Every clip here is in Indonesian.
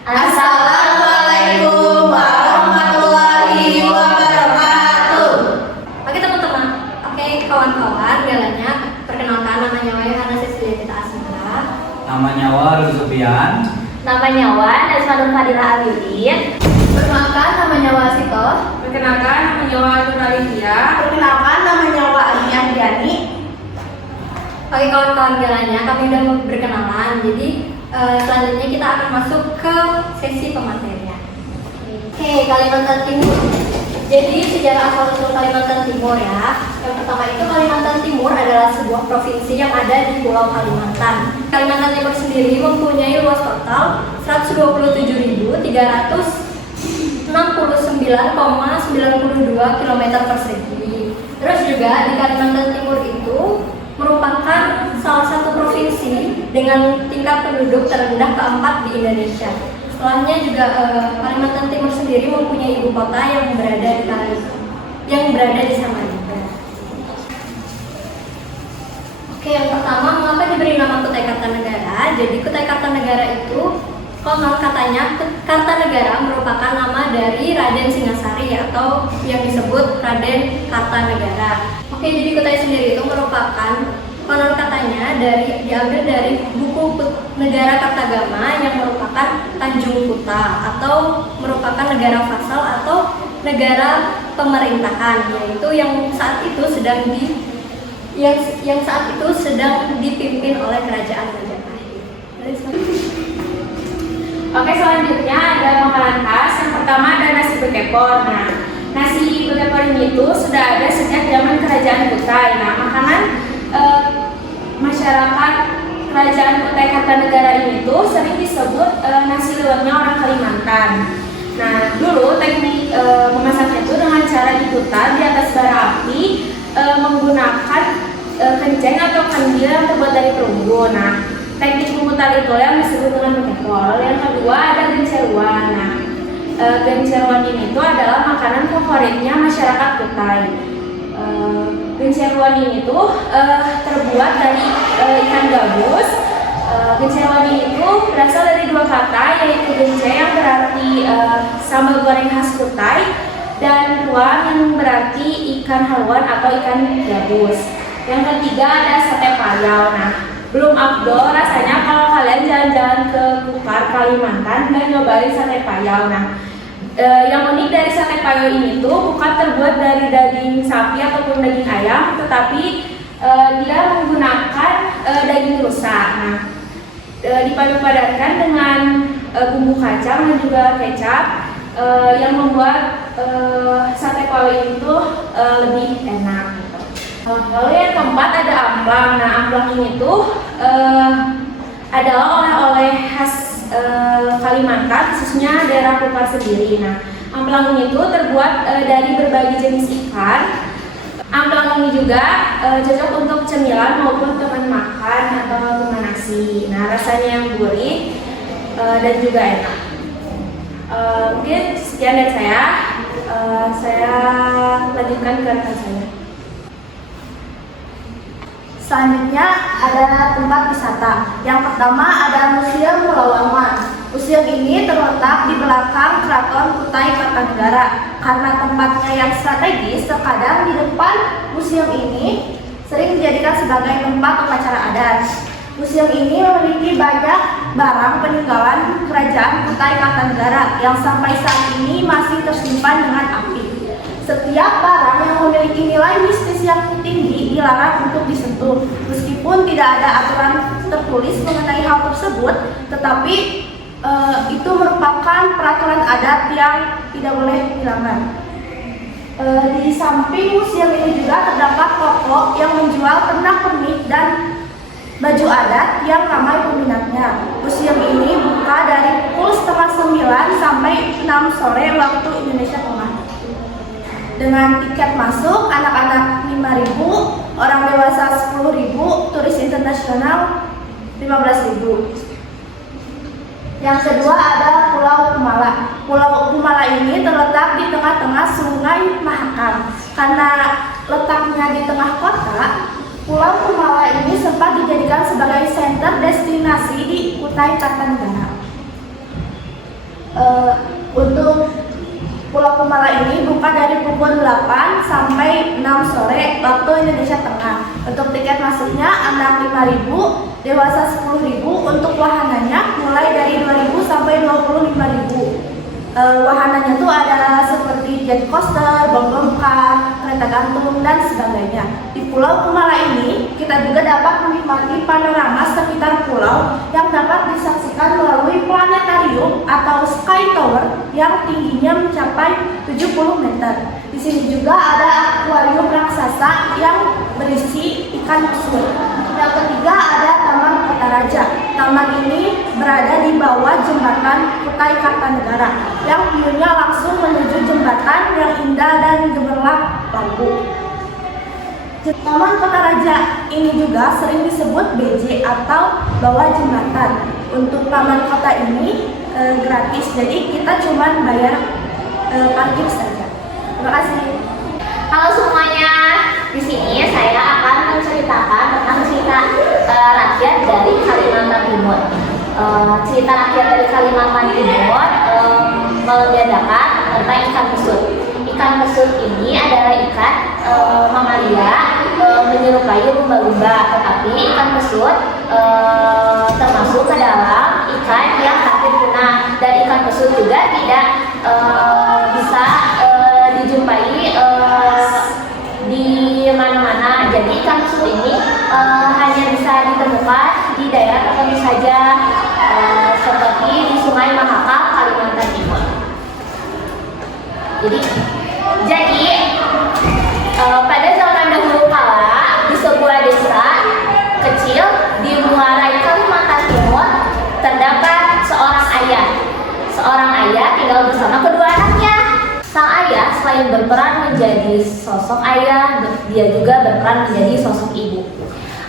Assalamualaikum warahmatullahi wabarakatuh. Oke teman-teman, oke kawan-kawan, galanya perkenalkan namanya Wayhana Cecilia Tita Asmara. Namanya Warul Sufian. Namanya Wan Asmanul Fadila Abidin. Perkenalkan namanya Wasito. Perkenalkan namanya Wan Alitia. Perkenalkan namanya Wa'ani Ahdiani. Oke kawan-kawan, galanya kami udah berkenalan. Jadi selanjutnya kita akan masuk ke sesi pematerian. Oke, Kalimantan Timur. Jadi sejarah asal-usul Kalimantan Timur ya. Yang pertama itu Kalimantan Timur adalah sebuah provinsi yang ada di Pulau Kalimantan. Kalimantan Timur sendiri mempunyai luas total 127.369,92 km persegi. Terus juga di Kalimantan Timur itu merupakan salah satu provinsi dengan tingkat penduduk terendah keempat di Indonesia. Setelahnya juga Kalimantan Timur sendiri mempunyai ibu kota yang berada di Samarinda. Oke, yang pertama, mengapa diberi nama Kutai Kartanegara? Jadi Kutai Kartanegara itu konon katanya Kartanegara merupakan nama dari Raden Singasari atau yang disebut Raden Kartanegara. Oke, jadi Kutai sendiri itu merupakan konon katanya diambil dari buku negara Kartagama yang merupakan Tanjung Kuta atau merupakan negara vasal atau negara pemerintahan, yaitu yang saat itu sedang dipimpin oleh kerajaan Majapahit. Oke, selanjutnya ada makanan khas. Yang pertama ada nasi bekepor. Nah, nasi bekepor ini tuh sudah ada sejak zaman kerajaan Kutai. Nah, makanan masyarakat kerajaan Kutai Kartanegara ini tuh sering disebut nasi lewatnya orang Kalimantan. Nah, dulu teknik memasaknya itu dengan cara diputar di atas bara api menggunakan kenceng atau kandil yang terbuat dari perunggu. Nah, teknik memutar itu yang disebut dengan bekepor. Yang kedua ada genceruan. Nah, genceruan ini tuh adalah makanan favoritnya masyarakat Kutai. Genceruan ini tuh terbuat dari ikan gabus. Genceruan ini tuh berasal dari dua kata, yaitu gence yang berarti sambal goreng khas Kutai dan ruang yang berarti ikan haluan atau ikan gabus. Yang ketiga ada sate payau. Nah, belum afdol rasanya kalau kalian jalan-jalan ke Kukar, Kalimantan dan nyobain sate payau. Nah, yang unik dari sate payau ini tuh bukan terbuat dari daging sapi ataupun daging ayam, tetapi dia menggunakan daging rusa. Nah, dipadu-padankan dengan bumbu kacang dan juga kecap yang membuat sate payau itu lebih enak. Lalu yang keempat ada amplang. Nah, amplang ini tuh adalah oleh-oleh khas Kalimantan, khususnya daerah Kukar sendiri. Nah, amplang ini tuh terbuat dari berbagai jenis ikan. Amplang ini juga cocok untuk cemilan maupun teman makan atau teman nasi. Nah, rasanya yang gurih dan juga enak. Mungkin sekian dari saya. Saya lanjutkan ke rekan saya. Selanjutnya ada tempat wisata. Yang pertama ada Museum Pulau Aman. Museum ini terletak di belakang Keraton Kutai Kartanegara. Karena tempatnya yang strategis, terkadang di depan museum ini sering dijadikan sebagai tempat upacara adat. Museum ini memiliki banyak barang peninggalan kerajaan Kutai Kartanegara yang sampai saat ini masih tersimpan dengan apik. Setiap barang yang memiliki nilai mistis yang tinggi dilarang untuk disentuh. Meskipun tidak ada aturan tertulis mengenai hal tersebut, tetapi itu merupakan peraturan adat yang tidak boleh dilanggar. Di samping museum ini juga terdapat toko yang menjual pernak-pernik dan baju adat yang ramai peminatnya. Museum ini buka dari pukul 8:30 sampai 6 sore waktu Indonesia Tengah. Dengan tiket masuk anak-anak 5.000, orang dewasa 10.000, turis internasional 15.000. Yang kedua ada Pulau Kumala. Pulau Kumala ini terletak di tengah-tengah Sungai Mahakam. Karena letaknya di tengah kota, Pulau Kumala ini sempat dijadikan sebagai center destinasi di Kutai Kartanegara. Untuk Pulau Kumala ini buka dari pukul 8 sampai 6 sore waktu Indonesia Tengah. Untuk tiket masuknya anak 5.000, dewasa 10.000. Untuk wahananya mulai dari 2.000 sampai 25.000. Wahananya tuh ada seperti jet coaster, bonbon car, kereta gantung, dan sebagainya. Di Pulau Kumala ini kita juga dapat menikmati panorama sekitar pulau yang dapat disaksikan melalui planetarium atau sky tower yang tingginya mencapai 70 meter. Di sini juga ada akuarium raksasa yang berisi ikan pesut. Yang ketiga ada Taman Kotaraja. Taman ini berada di bawah jembatan Kutai Kartanegara yang view-nya langsung menuju jembatan yang indah dan gemerlap lampu. Taman Kotaraja ini juga sering disebut BJ atau bawah jembatan. Untuk taman kota ini gratis, jadi kita cuma bayar parkir saja. Terima kasih. Halo semuanya, di sini saya akan menceritakan tentang cerita rakyat dari Kalimantan Timur. Cerita rakyat dari Kalimantan Timur mengadakan tentang ikan pesut. Ikan pesut ini adalah ikan mamalia menyerupai lumba-lumba, tetapi ikan pesut termasuk ke dalam ikan yang hampir punah, dan ikan pesut juga tidak bisa dijumpai di mana-mana. Jadi ikan pesut ini hanya bisa ditemukan di daerah tertentu saja, seperti di Sungai Mahakam, Kalimantan Timur. Jadi pada zaman dahulu kala di sebuah desa kecil di Muarai, Kalimantan Timur terdapat seorang ayah. Seorang ayah tinggal bersama kedua anaknya. Sang ayah selain berperan menjadi sosok ayah, dia juga berperan menjadi sosok ibu.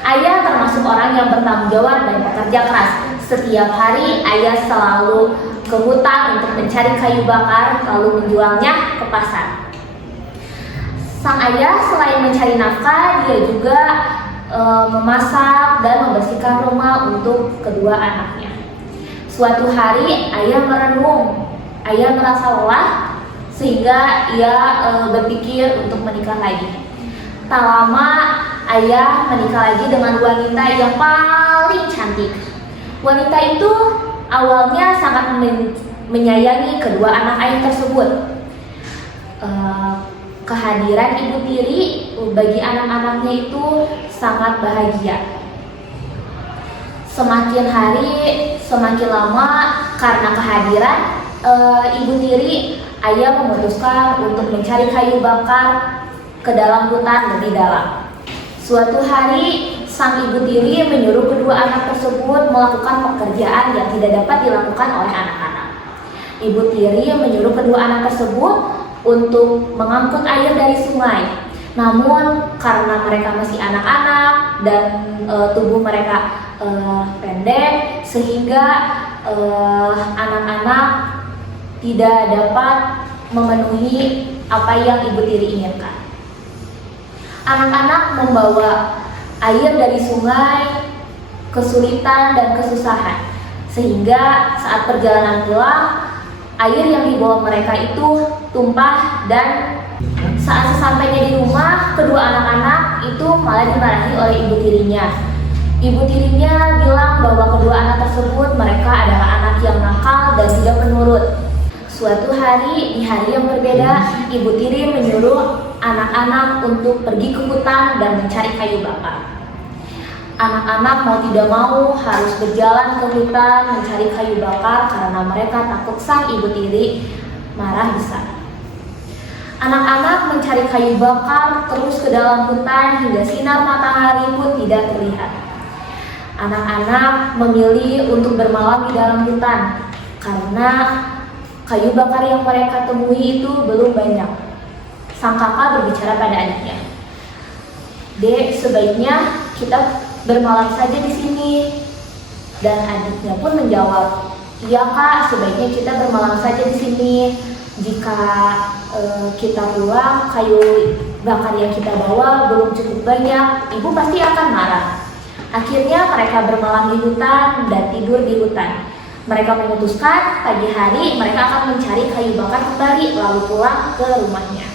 Ayah termasuk orang yang bertanggung jawab dan bekerja keras. Setiap hari ayah selalu ke hutan untuk mencari kayu bakar lalu menjualnya ke pasar. Sang ayah selain mencari nafkah, dia juga memasak dan membersihkan rumah untuk kedua anaknya. Suatu hari ayah merenung, ayah merasa lelah sehingga ia berpikir untuk menikah lagi. Tak lama ayah menikah lagi dengan wanita yang paling cantik. Wanita itu awalnya sangat menyayangi kedua anak ayah tersebut. Kehadiran ibu tiri bagi anak-anaknya itu sangat bahagia. Semakin hari, semakin lama karena kehadiran ibu tiri, ayah memutuskan untuk mencari kayu bakar ke dalam hutan lebih dalam. Suatu hari, sang ibu tiri menyuruh kedua anak tersebut melakukan pekerjaan yang tidak dapat dilakukan oleh anak-anak. Ibu tiri menyuruh kedua anak tersebut untuk mengangkut air dari sungai. Namun karena mereka masih anak-anak dan tubuh mereka pendek, sehingga anak-anak tidak dapat memenuhi apa yang ibu tiri inginkan. Anak-anak membawa air dari sungai kesulitan dan kesusahan, sehingga saat perjalanan pulang air yang dibawa mereka itu tumpah, dan saat sesampainya di rumah kedua anak-anak itu malah dimarahi oleh ibu tirinya. Ibu tirinya bilang bahwa kedua anak tersebut mereka adalah anak yang nakal dan tidak penurut. Suatu hari, di hari yang berbeda, ibu tiri menyuruh anak-anak untuk pergi ke hutan dan mencari kayu bakar. Anak-anak mau tidak mau harus berjalan ke hutan mencari kayu bakar karena mereka takut sang ibu tiri marah besar. Anak-anak mencari kayu bakar terus ke dalam hutan hingga sinar matahari pun tidak terlihat. Anak-anak memilih untuk bermalam di dalam hutan karena kayu bakar yang mereka temui itu belum banyak. Sang kakak berbicara pada adiknya, "Dek, sebaiknya kita bermalam saja di sini." Dan adiknya pun menjawab, "Iya kak, sebaiknya kita bermalam saja di sini. Jika kita pulang, kayu bakar yang kita bawa belum cukup banyak, ibu pasti akan marah." Akhirnya mereka bermalam di hutan dan tidur di hutan. Mereka memutuskan pagi hari mereka akan mencari kayu bakar kembali lalu pulang ke rumahnya.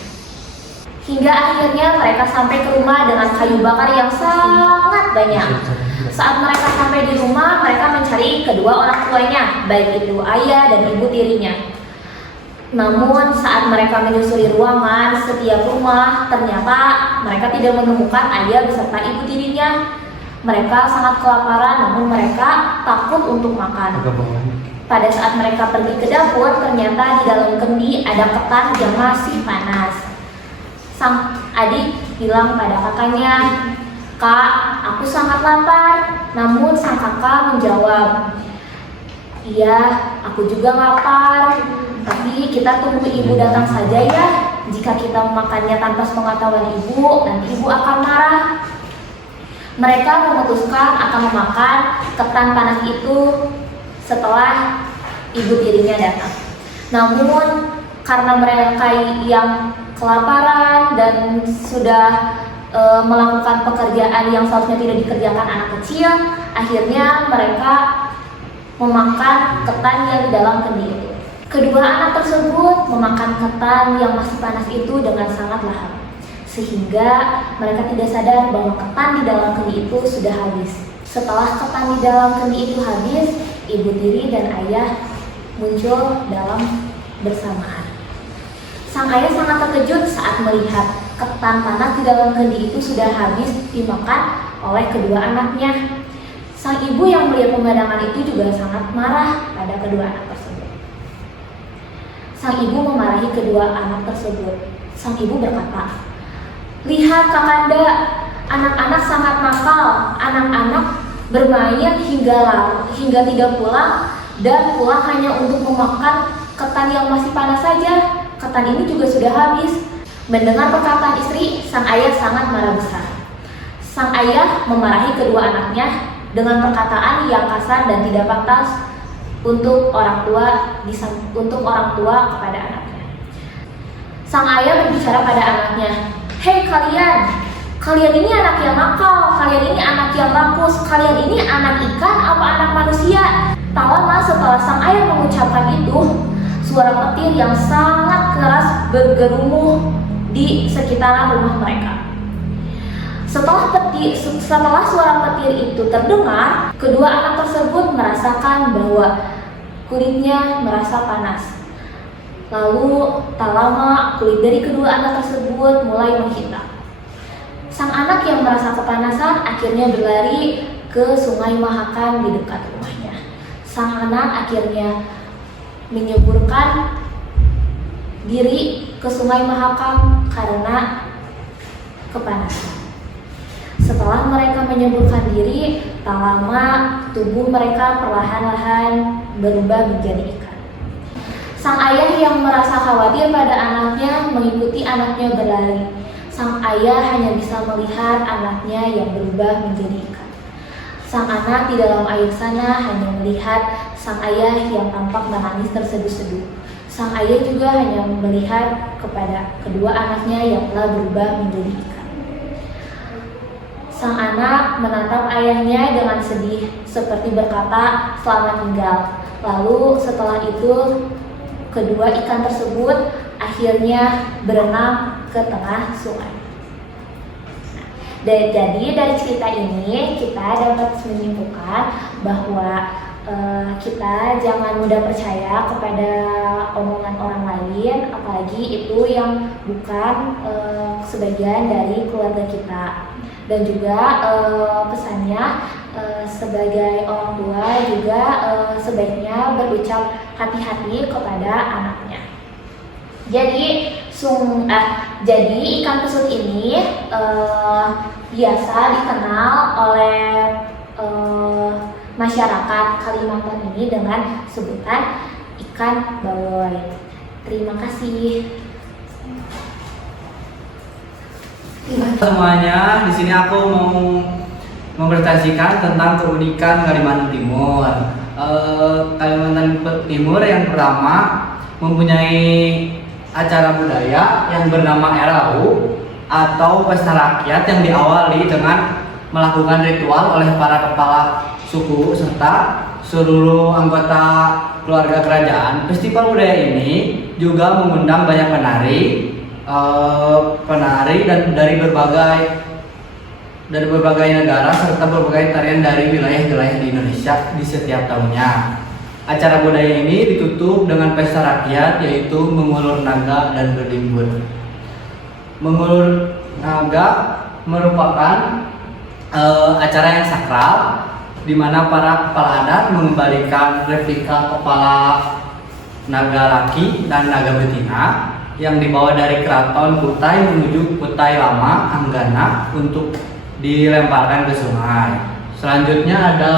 Hingga akhirnya mereka sampai ke rumah dengan kayu bakar yang sangat banyak. Saat mereka sampai di rumah, mereka mencari kedua orang tuanya, baik itu ayah dan ibu tirinya. Namun saat mereka menyusuri ruangan setiap rumah, ternyata mereka tidak menemukan ayah beserta ibu tirinya. Mereka sangat kelaparan, namun mereka takut untuk makan. Pada saat mereka pergi ke dapur, ternyata di dalam kendi ada ketan yang masih panas. Sang adik bilang pada kakaknya, "Kak, aku sangat lapar." Namun sang kakak menjawab, "Iya, aku juga lapar. Tapi kita tunggu ibu datang saja ya. Jika kita memakannya tanpa sepengetahuan ibu, nanti ibu akan marah." Mereka memutuskan akan memakan ketan panas itu setelah ibu tirinya datang. Namun karena mereka yang kelaparan dan sudah melakukan pekerjaan yang seharusnya tidak dikerjakan anak kecil, akhirnya mereka memakan ketan yang di dalam kendi itu. Kedua anak tersebut memakan ketan yang masih panas itu dengan sangat lahap, sehingga mereka tidak sadar bahwa ketan di dalam kendi itu sudah habis. Setelah ketan di dalam kendi itu habis, ibu tiri dan ayah muncul dalam bersamaan. Sang ayah sangat terkejut saat melihat ketan panas di dalam kendi itu sudah habis dimakan oleh kedua anaknya. Sang ibu yang melihat pemandangan itu juga sangat marah pada kedua anak tersebut. Sang ibu memarahi kedua anak tersebut. Sang ibu berkata, "Lihat Kakanda, anak-anak sangat nakal. Anak-anak bermain hingga tidak pulang dan pulang hanya untuk memakan ketan yang masih panas saja. Ketan ini juga sudah habis." Mendengar perkataan istri, sang ayah sangat marah besar. Sang ayah memarahi kedua anaknya dengan perkataan yang kasar dan tidak pantas untuk orang tua kepada anaknya. Sang ayah berbicara pada anaknya, "Hei kalian ini anak yang nakal, kalian ini anak yang rakus, kalian ini anak ikan apa anak manusia?" Tak lama setelah sang ayah mengucapkan itu, suara petir yang sangat keras bergemuruh di sekitaran rumah mereka. Setelah suara petir itu terdengar, kedua anak tersebut merasakan bahwa kulitnya merasa panas. Lalu tak lama kulit dari kedua anak tersebut mulai menghitam. Sang anak yang merasa kepanasan akhirnya berlari ke Sungai Mahakam di dekat rumahnya. Sang anak akhirnya menyeburkan diri ke Sungai Mahakam karena kepanasan. Setelah mereka menyeburkan diri, tak lama tubuh mereka perlahan-lahan berubah menjadi ikan. Sang ayah yang merasa khawatir pada anaknya mengikuti anaknya berlari. Sang ayah hanya bisa melihat anaknya yang berubah menjadi ikan. Sang anak di dalam air sana hanya melihat sang ayah yang tampak menangis terseduh-seduh. Sang ayah juga hanya melihat kepada kedua anaknya yang telah berubah menjadi ikan. Sang anak menatap ayahnya dengan sedih, seperti berkata, "Selamat tinggal." Lalu setelah itu, kedua ikan tersebut akhirnya berenang ke tengah sungai. Jadi dari cerita ini kita dapat menyimpulkan bahwa kita jangan mudah percaya kepada omongan orang lain, apalagi itu yang bukan sebagian dari keluarga kita. Dan juga pesannya sebagai orang tua juga sebaiknya berucap hati-hati kepada anaknya. Jadi ikan pesut ini biasa dikenal oleh masyarakat Kalimantan ini dengan sebutan ikan bawoi. Terima kasih. Semuanya, di sini aku mau mempresentasikan tentang keunikan Kalimantan Timur. Kalimantan Timur yang pertama mempunyai acara budaya yang bernama Erau atau pesta rakyat yang diawali dengan melakukan ritual oleh para kepala suku serta seluruh anggota keluarga kerajaan, festival budaya ini juga mengundang banyak penari dan dari berbagai negara serta berbagai tarian dari wilayah-wilayah di Indonesia di setiap tahunnya. Acara budaya ini ditutup dengan pesta rakyat, yaitu mengulur naga dan berlimbur. Mengulur naga merupakan acara yang sakral di mana para kepala adat mengembalikan replika kepala naga laki dan naga betina yang dibawa dari keraton Kutai menuju Kutai Lama Anggana untuk dilemparkan ke sungai. Selanjutnya ada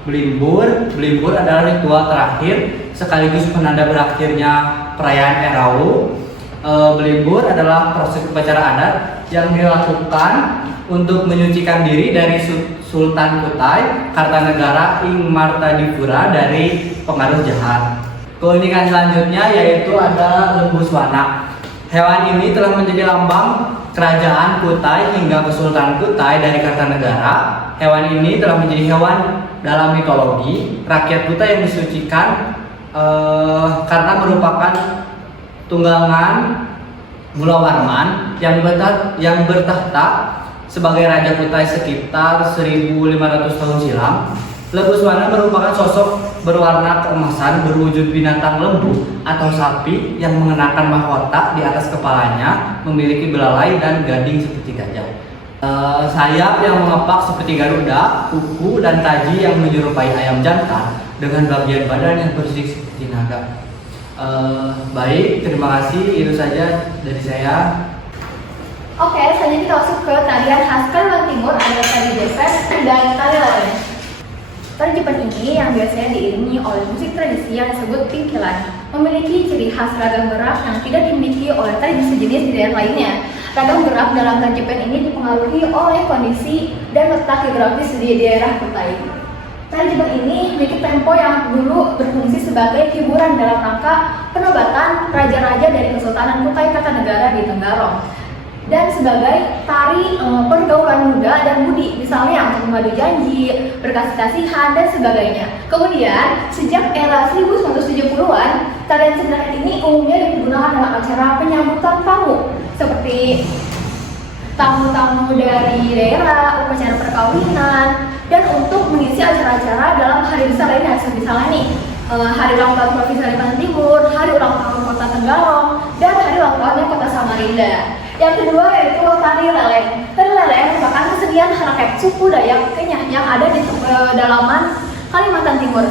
Belimbur. Belimbur adalah ritual terakhir sekaligus penanda berakhirnya perayaan Erau. Belimbur adalah proses upacara adat yang dilakukan untuk menyucikan diri dari Sultan Kutai Kartanegara Ing Martadipura dari pengaruh jahat. Keunikan selanjutnya yaitu ada lembu swanak. Hewan ini telah menjadi lambang kerajaan Kutai hingga Kesultanan Kutai dari Kartanegara. Hewan ini telah menjadi hewan dalam mitologi rakyat Kutai yang disucikan karena merupakan tunggangan Mulawarman yang bertahta sebagai Raja Kutai sekitar 1500 tahun silam. Lembu swanak merupakan sosok berwarna keemasan berwujud binatang lembu atau sapi yang mengenakan mahkota di atas kepalanya, memiliki belalai dan gading seperti gajah. Sayap yang mengepak seperti garuda, kuku dan taji yang menyerupai ayam jantan dengan bagian badan yang bersih seperti naga. Baik, terima kasih. Itu saja dari saya. Oke, selanjutnya kita masuk ke tarian khas Kalimantan Timur, ada tari Depes dan tari lele. Tari Jepang ini yang biasanya diiringi oleh musik tradisi yang disebut pingkilan, memiliki ciri khas ragam gerak yang tidak dimiliki oleh tari sejenis di daerah lainnya. Ragam gerak dalam tari Jepang ini dipengaruhi oleh kondisi dan letak geografis di daerah Kutai. Tari Jepang ini memiliki tempo yang dulu berfungsi sebagai hiburan dalam rangka penobatan raja-raja dari Kesultanan Kutai Kartanegara di Tenggarong, dan sebagai tari pergaulan muda dan budi, misalnya untuk mengadu janji, berkasih kasihan, dan sebagainya. Kemudian, sejak era 1970-an, tarian sebenarnya ini umumnya digunakan dalam acara penyambutan tamu, seperti tamu-tamu dari daerah, upacara perkawinan, dan untuk mengisi acara-acara dalam hari besar lainnya, misalnya nih, hari ulang tahun Provinsi Kalimantan Timur, hari ulang tahun Kota Tenggarong, dan hari ulang tahunnya Kota Samarinda. Yang kedua yaitu tari leleng. Tari leleng merupakan kesenian rakyat suku Dayak Kenyah yang ada di pedalaman Kalimantan Timur.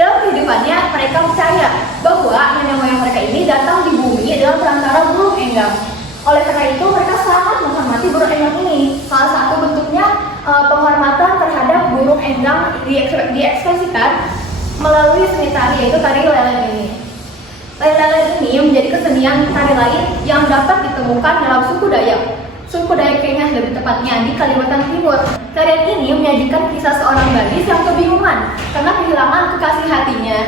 Dalam kehidupannya, mereka percaya bahwa nenek moyang mereka ini datang di bumi dalam perantara burung enggang. Oleh karena itu, mereka sangat menghormati burung enggang ini. Salah satu bentuknya penghormatan terhadap burung enggang diekspresikan melalui seni tari, yaitu tari leleng ini. Tari leleng ini menjadi kesenian tari lain yang dapat ditemukan dalam suku Dayak Kenyah lebih tepatnya di Kalimantan Timur. Tarian ini menyajikan kisah seorang gadis yang kebingungan karena kehilangan kekasih hatinya.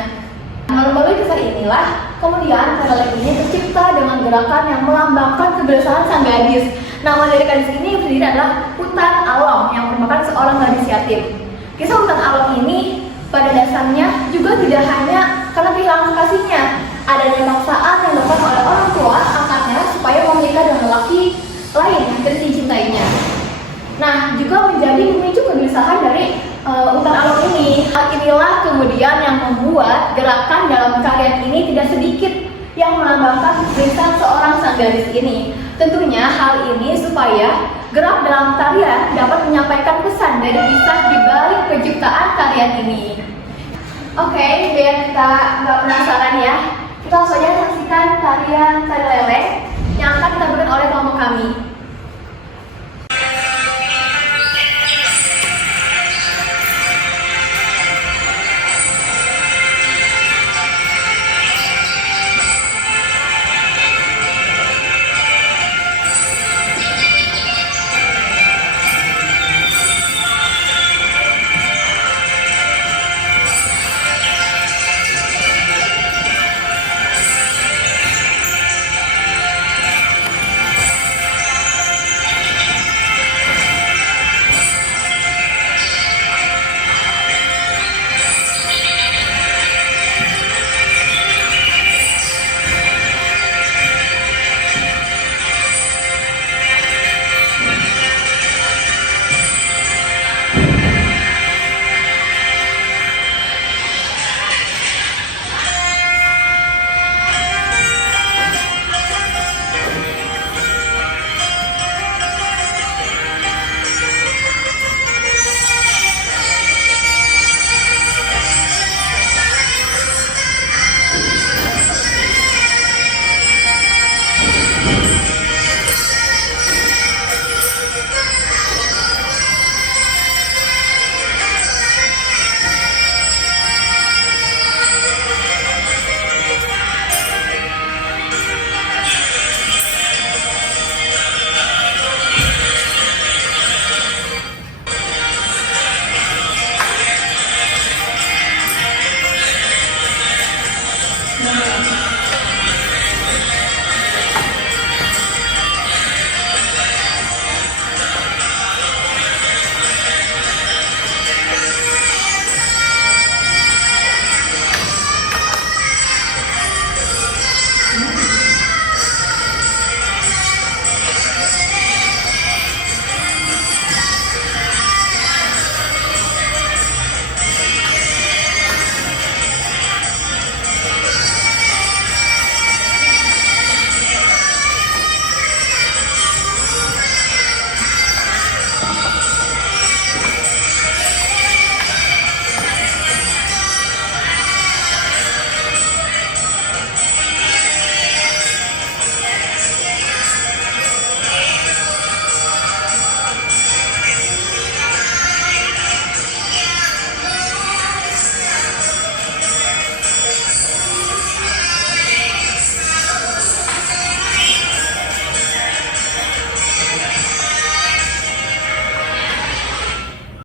Melalui kisah inilah kemudian tari leleng ini tercipta dengan gerakan yang melambangkan kegelisahan sang gadis. Nama dari gadis ini berdiri adalah Hutan Alom yang merupakan seorang gadis yatim. Kisah Hutan Alom ini pada dasarnya juga tidak hanya karena kehilangan kekasihnya, adanya paksaan yang dilakukan oleh orang tua angkatnya supaya mau menikah dengan lelaki lain yang tidak dicintainya. Nah, juga menjadi pemicu kegelisahan dari Hutan Alom ini. Hal inilah kemudian yang membuat gerakan dalam tarian ini tidak sedikit yang melambangkan kegelisahan seorang sang gadis ini. Tentunya hal ini supaya gerak dalam tarian dapat menyampaikan pesan dari kisah di balik penciptaan tarian ini. Oke, biar kita nggak penasaran ya, kita langsung saja saksikan tarian tari leleng yang akan ditampilkan oleh kelompok kami.